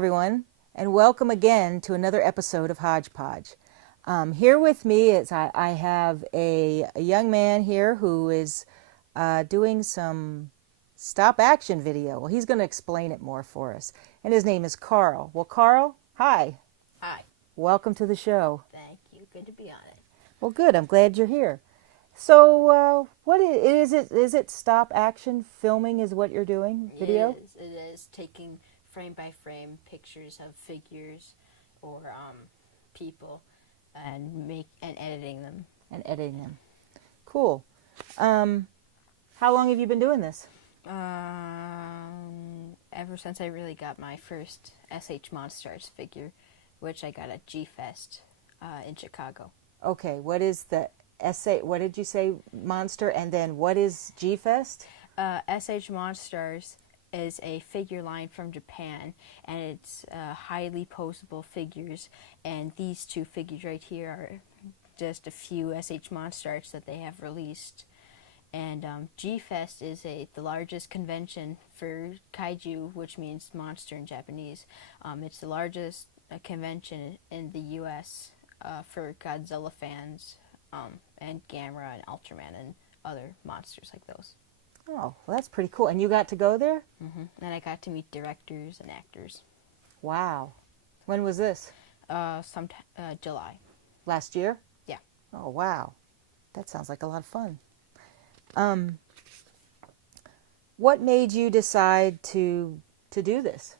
everyone, and welcome again to another episode of Hodge Podge. Here with me is I have a young man here who is doing some stop-action video. Well, he's going to explain it more for us, and his name is Karl. Well, Karl, hi. Hi. Welcome to the show. Thank you. Good to be on it. Well, good. I'm glad you're here. So, what is it? Is it stop-action filming? Is what you're doing? Video? It is taking frame-by-frame pictures of figures or people and editing them. Cool. How long have you been doing this? Ever since I really got my first SH Monstars figure, which I got at G-Fest in Chicago. Okay, what is the what did you say, Monster, and then what is G-Fest? SH Monstars is a figure line from Japan, and it's highly posable figures, and these two figures right here are just a few SH Monstars that they have released. And G-Fest is the largest convention for kaiju, which means monster in Japanese. It's the largest convention in the U.S. For Godzilla fans, and Gamera and Ultraman and other monsters like those. Oh, well, that's pretty cool. And you got to go there? Mm-hmm. And I got to meet directors and actors. Wow. When was this? July. Last year? Yeah. Oh, wow. That sounds like a lot of fun. What made you decide to do this?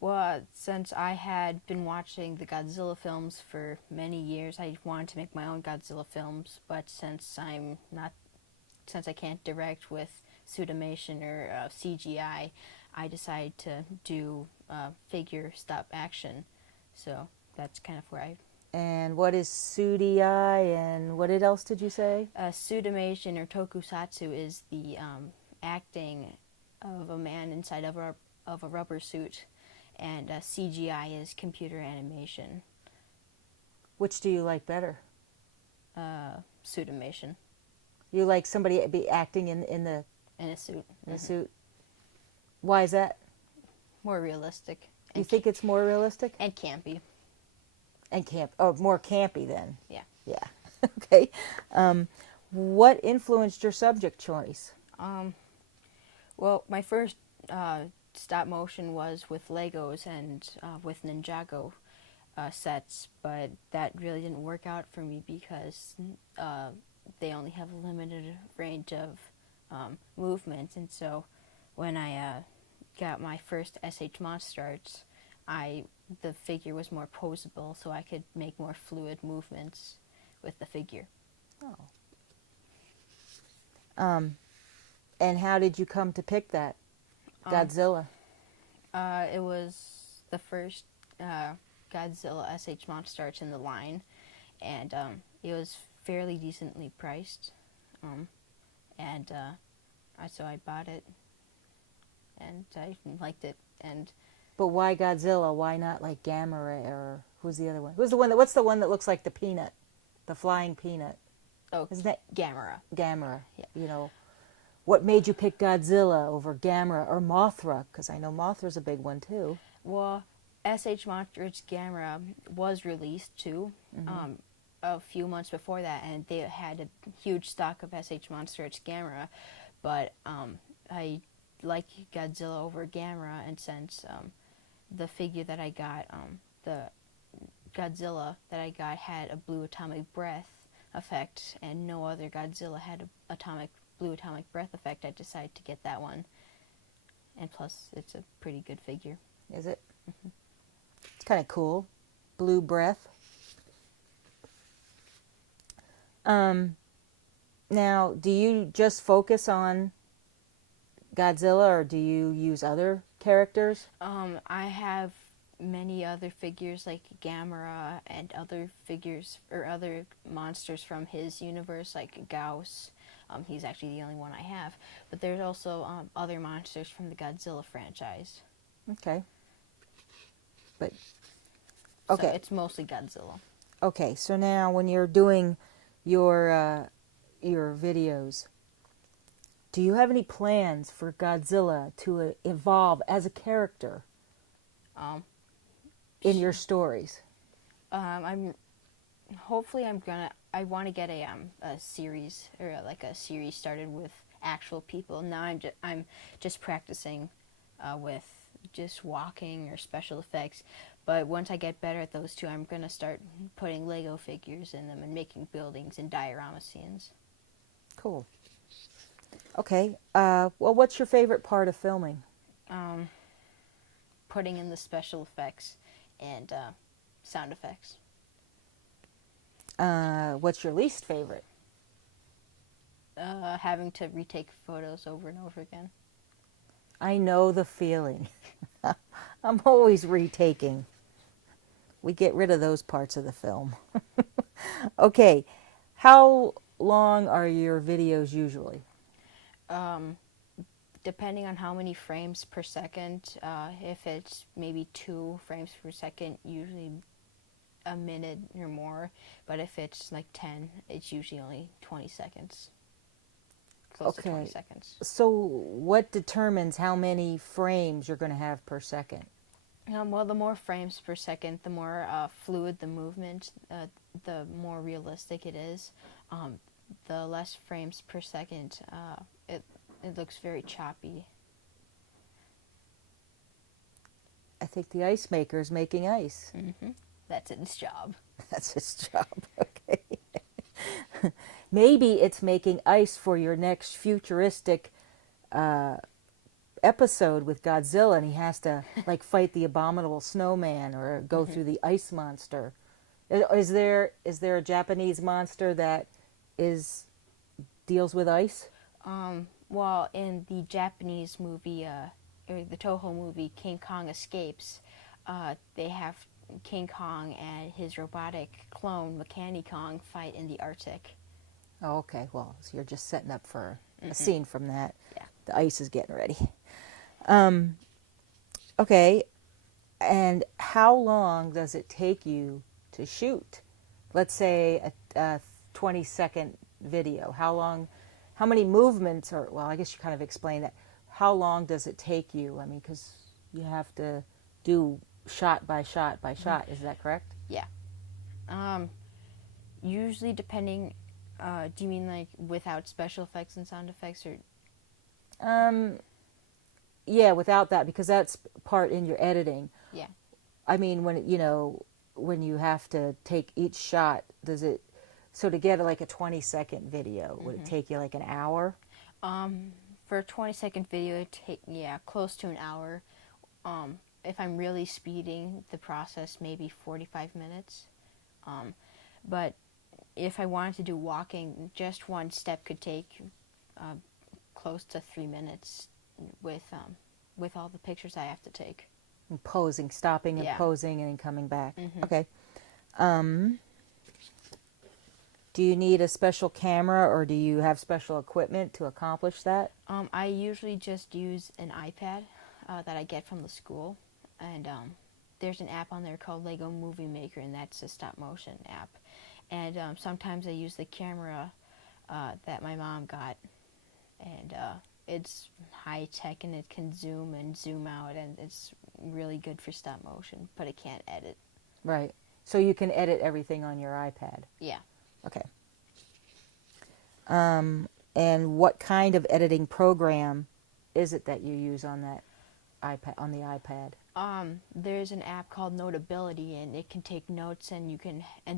Well, since I had been watching the Godzilla films for many years, I wanted to make my own Godzilla films, but since I can't direct with pseudomation or CGI, I decided to do figure stop action. So that's kind of where I... And what is pseudii, and what else did you say? Pseudomation or tokusatsu is the acting of a man inside of a rubber suit, and CGI is computer animation. Which do you like better? Pseudomation. You like somebody be acting in a suit? In a suit. Why is that? More realistic. You think it's more realistic? And campy. And more campy then. Yeah. Yeah. Okay. What influenced your subject choice? Well, my first stop motion was with Legos and with Ninjago sets, but that really didn't work out for me because they only have a limited range of movement, and so when I got my first SH Monstars, the figure was more posable, so I could make more fluid movements with the figure. Oh. And how did you come to pick that Godzilla? It was the first Godzilla SH Monstars in the line, and it was fairly decently priced, so I bought it, and I liked it. But why Godzilla? Why not like Gamera, or who's the other one? What's the one that looks like the peanut, the flying peanut? Oh, isn't that Gamera? Gamera. Yeah. You know, what made you pick Godzilla over Gamera or Mothra? Because I know Mothra's a big one too. Well, SH Monstars Gamera was released too, a few months before that, and they had a huge stock of SH Monstars Gamera, but I like Godzilla over Gamera, and since the figure that I got, the Godzilla that I got had a blue atomic breath effect, and no other Godzilla had a blue atomic breath effect, I decided to get that one. And plus, it's a pretty good figure. Is it? Mm-hmm. It's kind of cool. Blue breath. Now, do you just focus on Godzilla, or do you use other characters? I have many other figures like Gamera and other figures or other monsters from his universe like Gauss. He's actually the only one I have. But there's also other monsters from the Godzilla franchise. Okay. So it's mostly Godzilla. Okay, so now when you're doing your videos, do you have any plans for Godzilla to evolve as a character? Um, in your stories? I'm hopefully I want to get a series or like a series started with actual people. Now I'm just practicing with just walking or special effects. But once I get better at those two, I'm gonna start putting Lego figures in them and making buildings and diorama scenes. Cool. Okay. Well, what's your favorite part of filming? Um, Putting in the special effects and sound effects. What's your least favorite? Having to retake photos over and over again. I know the feeling. I'm always retaking. We get rid of those parts of the film. Okay. How long are your videos usually? Um, Depending on how many frames per second, if it's maybe 2 frames per second, usually a minute or more. But if it's like 10, it's usually only 20 seconds. Close to 20 Okay. seconds. So what determines how many frames you're going to have per second? Well, the more frames per second, the more fluid the movement, the more realistic it is. The less frames per second, it looks very choppy. I think the ice maker is making ice. That's its job. That's his job. Okay. Maybe it's making ice for your next futuristic episode with Godzilla, and he has to like fight the abominable snowman or go through the ice monster. Is there a Japanese monster that is deals with ice? Well, in the Japanese movie, or the Toho movie, King Kong Escapes, they have King Kong and his robotic clone, Mechani Kong, fight in the Arctic. Oh, okay. Well, so you're just setting up for a scene from that. Yeah. The ice is getting ready. Okay. And how long does it take you to shoot? Let's say a 20-second video. How many movements, or, well, I guess you kind of explained that. How long does it take you? I mean, because you have to do shot by shot by shot. Is that correct? Yeah. Usually, depending. Do you mean like without special effects and sound effects, or? Yeah, without that, because that's part in your editing. Yeah. I mean, when you have to take each shot, so to get like a 20-second video, would it take you like an hour? For a 20-second video, it take close to an hour. If I'm really speeding the process, maybe 45 minutes. But if I wanted to do walking, just one step could take close to 3 minutes with all the pictures I have to take. And posing, stopping and Yeah. posing and then coming back. Okay. Do you need a special camera, or do you have special equipment to accomplish that? I usually just use an iPad that I get from the school, and there's an app on there called Lego Movie Maker, and that's a stop motion app. And sometimes I use the camera that my mom got, and it's high tech, and it can zoom and zoom out, and it's really good for stop motion, but it can't edit. Right. So you can edit everything on your iPad. Yeah. Okay. And what kind of editing program is it that you use on that iPad, on the iPad? There's an app called Notability, and it can take notes, and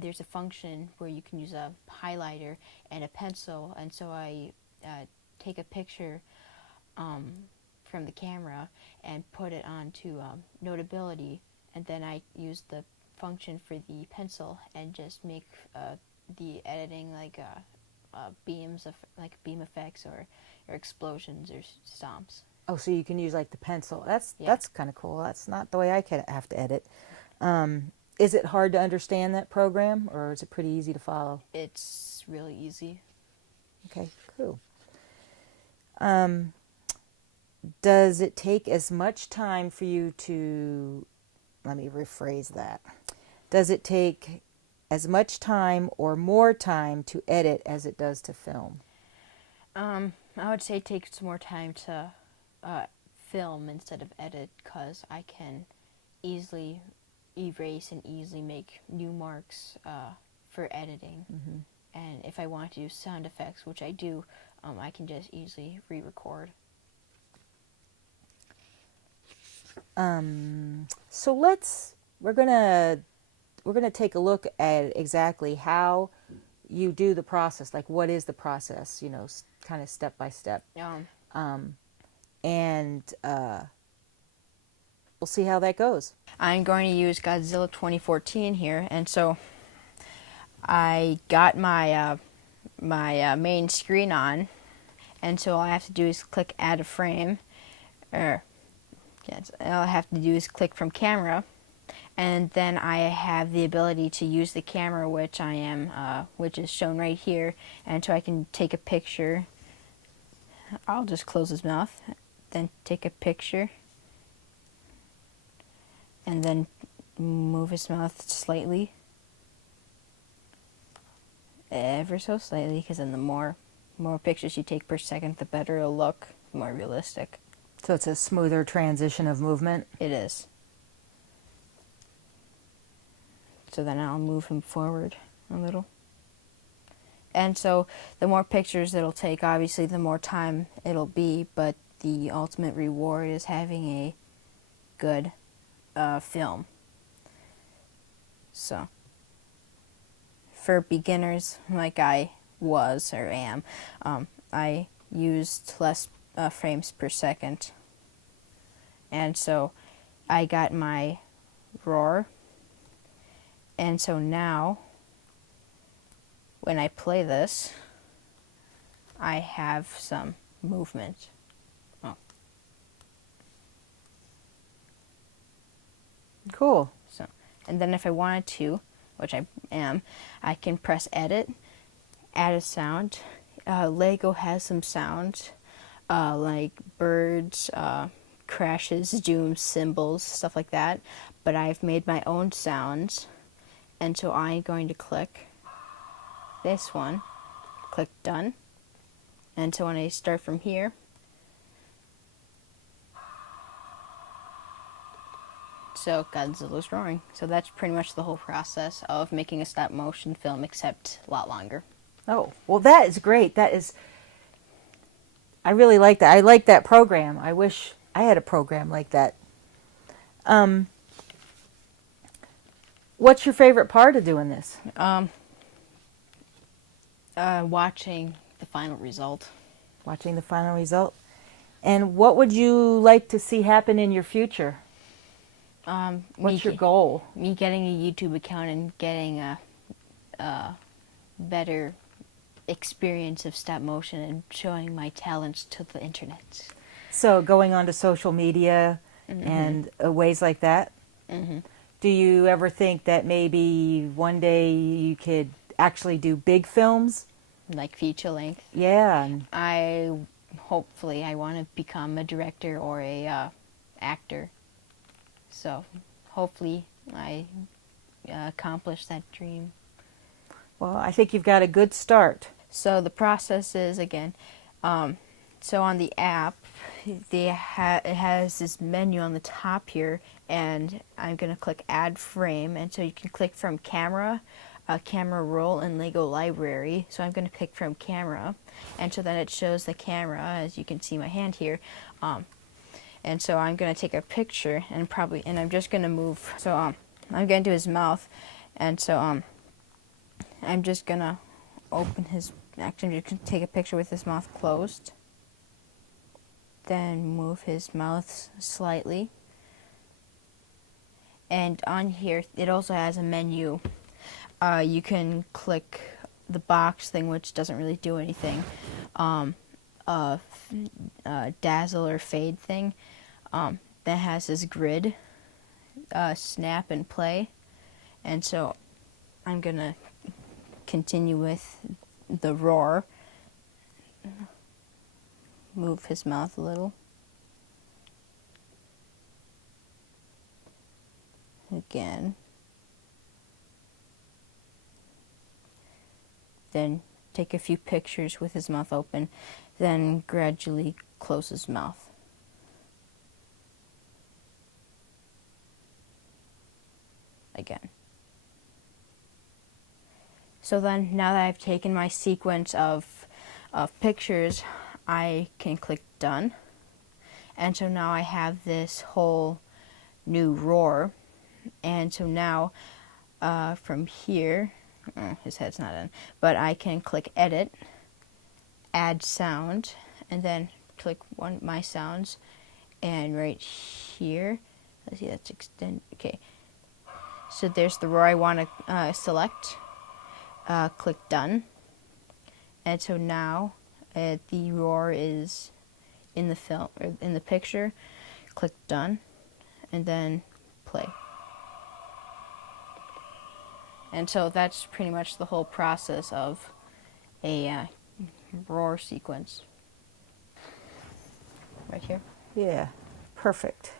there's a function where you can use a highlighter and a pencil, and so I take a picture from the camera and put it onto Notability, and then I use the function for the pencil and just make the editing like beams of like beam effects or explosions or stomps. Oh, so you can use like the pencil. That's Yeah. kind of cool. That's not the way I have to edit. Is it hard to understand that program, or is it pretty easy to follow? It's really easy. Okay, cool. Does it take as much time for you to, let me rephrase that. Does it take as much time or more time to edit as it does to film? I would say it takes more time to film instead of edit, because I can easily erase and easily make new marks for editing. And if I want to do sound effects, which I do, I can just easily re-record. So we're gonna take a look at exactly how you do the process. Like, what is the process? You know, kind of step by step. And we'll see how that goes. I'm going to use Godzilla 2014 here, and so I got my main screen on, and so all I have to do is click add a frame, or all I have to do is click from camera, and then I have the ability to use the camera, which is shown right here, and so I can take a picture. I'll just close his mouth, then take a picture, and then move his mouth slightly, ever so slightly, because then the more pictures you take per second, the better it'll look, more realistic. So it's a smoother transition of movement. It is. So then I'll move him forward a little. And so the more pictures it'll take, obviously the more time it'll be, but the ultimate reward is having a good film. So for beginners like I was or am, I used less frames per second. And so I got my roar. And so now, when I play this, I have some movement. Oh. Cool. So, and then if I wanted to, which I am, I can press edit, add a sound. Lego has some sounds, like birds, crashes, zooms, cymbals, stuff like that. But I've made my own sounds, and so I'm going to click this one, click done. And so when I start from here, so Godzilla's roaring. So that's pretty much the whole process of making a stop motion film, except a lot longer. Oh, well, that is great. I really like that. I like that program. I wish I had a program like that. What's your favorite part of doing this? Watching the final result. Watching the final result. And what would you like to see happen in your future? What's your goal? Me getting a YouTube account and getting a better experience of stop motion and showing my talents to the internet. So going onto social media and ways like that? Mm-hmm. Do you ever think that maybe one day you could actually do big films? Like feature length? Yeah. Hopefully I want to become a director or a actor. So hopefully I accomplish that dream. Well, I think you've got a good start. So the process is, again, so on the app, it has this menu on the top here, and I'm going to click Add Frame, and so you can click from Camera, Camera Roll, and Lego Library. So I'm going to click from Camera, and so then it shows the camera, as you can see my hand here. And so I'm going to take a picture, and I'm just going to move. So I'm going to do his mouth, and so I'm just going to open his. Actually, I'm just going to take a picture with his mouth closed. Then move his mouth slightly. And on here, it also has a menu. You can click the box thing, which doesn't really do anything. Dazzle or fade thing. That has this grid, snap and play. And so I'm going to continue with the roar. Move his mouth a little. Again. Then take a few pictures with his mouth open. Then gradually close his mouth. again. So then, now that I've taken my sequence of pictures, I can click done. And so now I have this whole new roar. And so now from here, his head's not in, but I can click edit, add sound, and then click my sounds, and right here, let's see, that's extend. Okay, so there's the roar I want to select. Click done, and so now the roar is in the film, or in the picture. Click done, and then play. And so that's pretty much the whole process of a roar sequence. Right here. Yeah, perfect.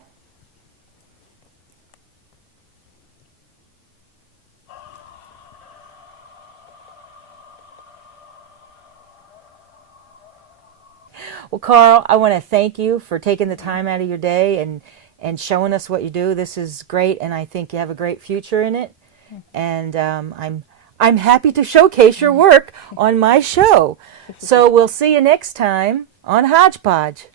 Well, Karl, I want to thank you for taking the time out of your day and showing us what you do. This is great, and I think you have a great future in it. And I'm happy to showcase your work on my show. So we'll see you next time on Hodge Podge.